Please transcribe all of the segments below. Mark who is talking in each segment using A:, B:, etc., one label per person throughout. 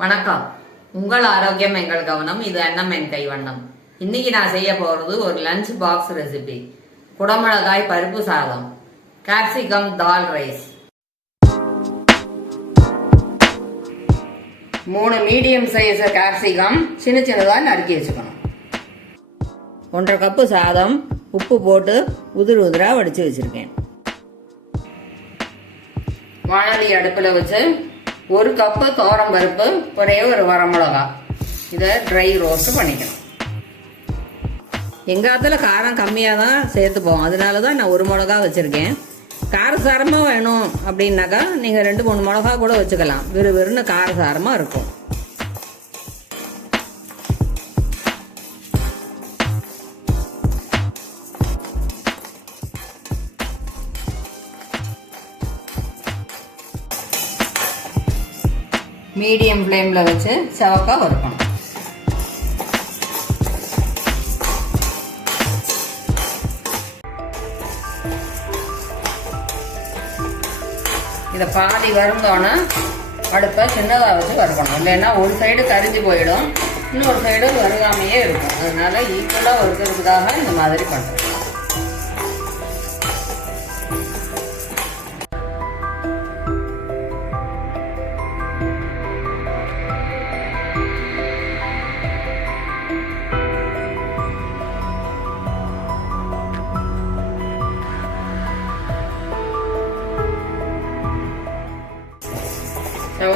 A: வணக்கம். உங்கள் ஆரோக்கியம் எங்கள் கவனம். இது அன்னம் என் கைவண்ணம். இன்னைக்கு நான் செய்ய போறது ஒரு லஞ்ச் பாக்ஸ் ரெசிபி குடமிளகாய் பருப்பு சாதம். கேப்சிகம் தால் ரைஸ் மூணு மீடியம் சைஸ் கேப்சிகம் சின்ன சின்னதாக நறுக்கி வச்சுக்கணும். ஒன்றரை கப்பு சாதம். உப்பு போட்டு உதிர் உதிராக வடித்து வச்சுருக்கேன். வானொலி அடுப்பில் வச்சு ஒரு கப்பு தோரம் பருப்பு ஒரே ஒரு வரமிளகா. இதை ட்ரை ரோஸ்ட் பண்ணிக்கணும். எங்கள் ஆத்துல காரம் கம்மியாக தான் சேர்த்துப்போம் அதனால தான் நான் ஒரு மிளகா வச்சுருக்கேன். காரசாரமாக வேணும் அப்படின்னாக்கா நீங்கள் ரெண்டு மூணு மிளகா கூட வச்சுக்கலாம். விறு விறுன்னு காரசாரமாக இருக்கும். மீடியம் ஃப்ளேமில் வச்சு செவக்கா வறுக்கணும். இதை பாதி வருந்தோன்னே அடுப்பை சின்னதாக வச்சு வறுக்கணும். இல்லைன்னா ஒரு சைடு கரிஞ்சு போயிடும். இன்னொரு சைடு வருகாமையே இருக்கும். அதனால ஈக்குவலாக வறுக்கிறதுக்காக இந்த மாதிரி பண்ணுறோம்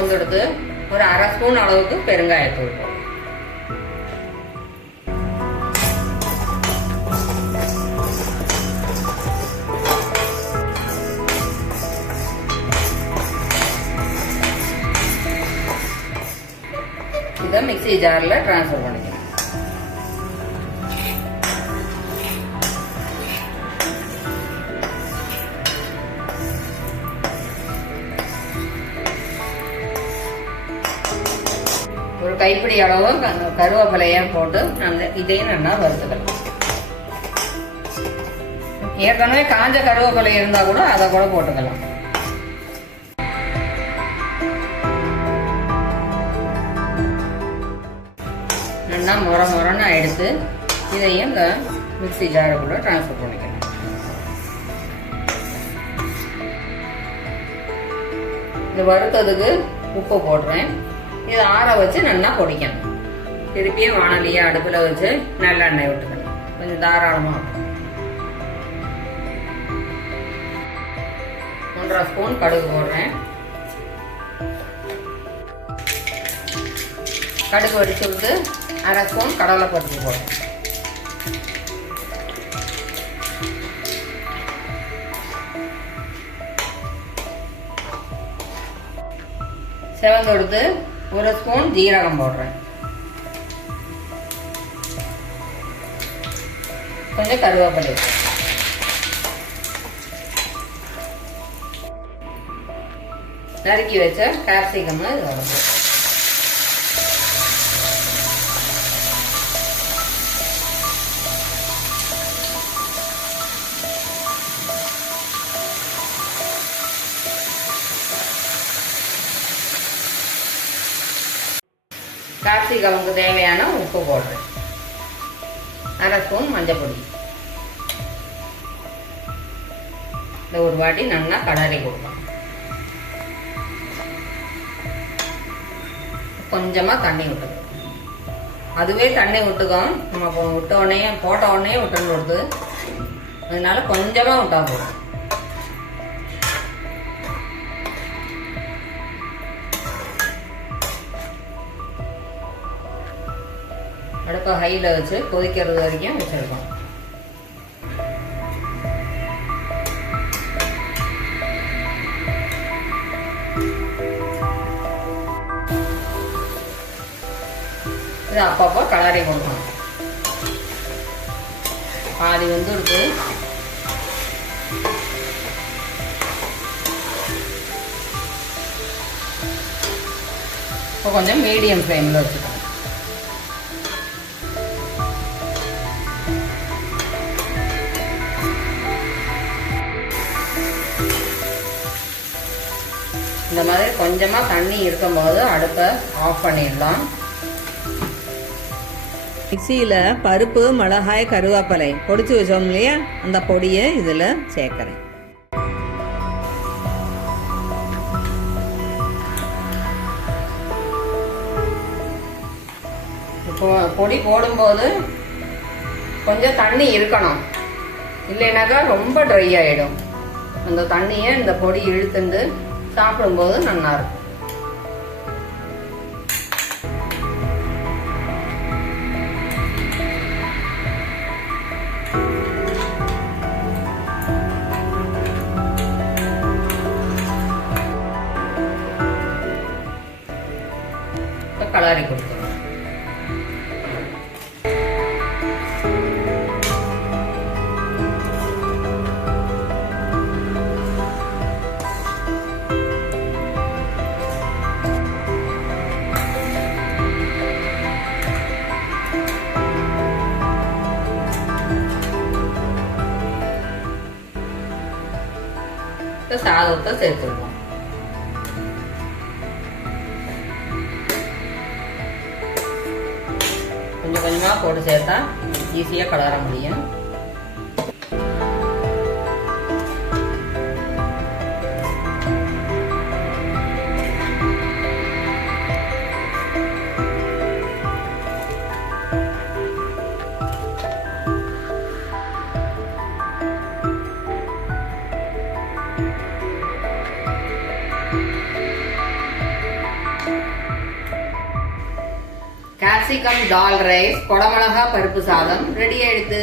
A: செவந்தெடுத்து ஒரு அரை ஸ்பூன் அளவுக்கு பெருங்காயத்தூள். இதை மிக்ஸி ஜாரில் ட்ரான்ஸ்ஃபர் பண்ணிக்கணும் கைப்பிடி அளவு க- போட்டு அந்த இதையும் நல்லா வறுத்துக்கலாம். ஏற்கனவே காஞ்ச கருவேப்பிலை இருந்தால் கூட அதை கூட போட்டுக்கலாம். நல்லா முற முறன்னு எடுத்து இதையும் இந்த மிக்ஸி ஜாருக்குள்ள ட்ரான்ஸ்ஃபர் பண்ணிக்கணும் இந்த வறுத்ததுக்கு உப்பு போடுறேன். இதை ஆற வச்சு நல்லா பொடிக்கணும். திருப்பியும் வானலியை அடுப்பில் வச்சு நல்லெண்ணெய் விட்டுக்கணும். கொஞ்சம் தாராளமாக ஒன்றரை ஸ்பூன் கடுகு போடுறேன். கடுகு வடிச்சு விட்டு அரை ஸ்பூன் கடலை பருப்பு போடுறேன் செவந்தொடுத்து ஒரு ஸ்பூன் ஜீரகம் போடுறேன். கொஞ்சம் கருவேப்பிலை. நறுக்கி வச்ச கேப்சிகம் இது வரும் கேப்சிகமுக்கு தேவையான உப்பு போடுறேன். அரை ஸ்பூன் மஞ்சள் பொடி. இந்த ஒரு வாட்டி நல்லா கடலை கொடுக்கணும் கொஞ்சமாக தண்ணி விட்டுக்கணும் அதுவே தண்ணி விட்டுக்கும் நம்ம விட்ட உடனே போட்ட உடனே விட்டுன்னு கொடுத்து அதனால கொஞ்சமாக விட்டா போதும். அடுப்பை ஹையில் வச்சு கொதிக்கிறது வரைக்கும் வச்சுருக்கோம். இது அப்பப்போ கலரை கொடுக்கணும். பாதி வந்துடுது. இப்போ கொஞ்சம் மீடியம் ஃப்ளேமில் வச்சுக்கணும். இந்த மாதிரி கொஞ்சமா தண்ணி இருக்கும்போது அடுப்பை ஆஃப் பண்ணிடலாம். மிக்சியில் பருப்பு மிளகாய் கருவேப்பிலை பொடிச்சு வச்சோம் இல்லையா? அந்த பொடியை இதில் சேர்க்குறேன். இப்போ பொடி போடும்போது கொஞ்சம் தண்ணி இருக்கணும். இல்லைனாக்கா ரொம்ப ட்ரை ஆகிடும் அந்த தண்ணியை இந்த பொடி இழுத்துண்டு சாப்பிடும்போது நல்லா இருக்கும். கலரி கொடுத்துருவோம் இப்ப சாதத்தை சேர்த்துருவோம் கொஞ்சம் கொஞ்சமாக போட்டு சேர்த்தா ஈஸியாக கலர முடியும் கேப்சிகம் டால் ரைஸ் கொடமிளகா பருப்பு சாதம். ரெடி ஆயிடுது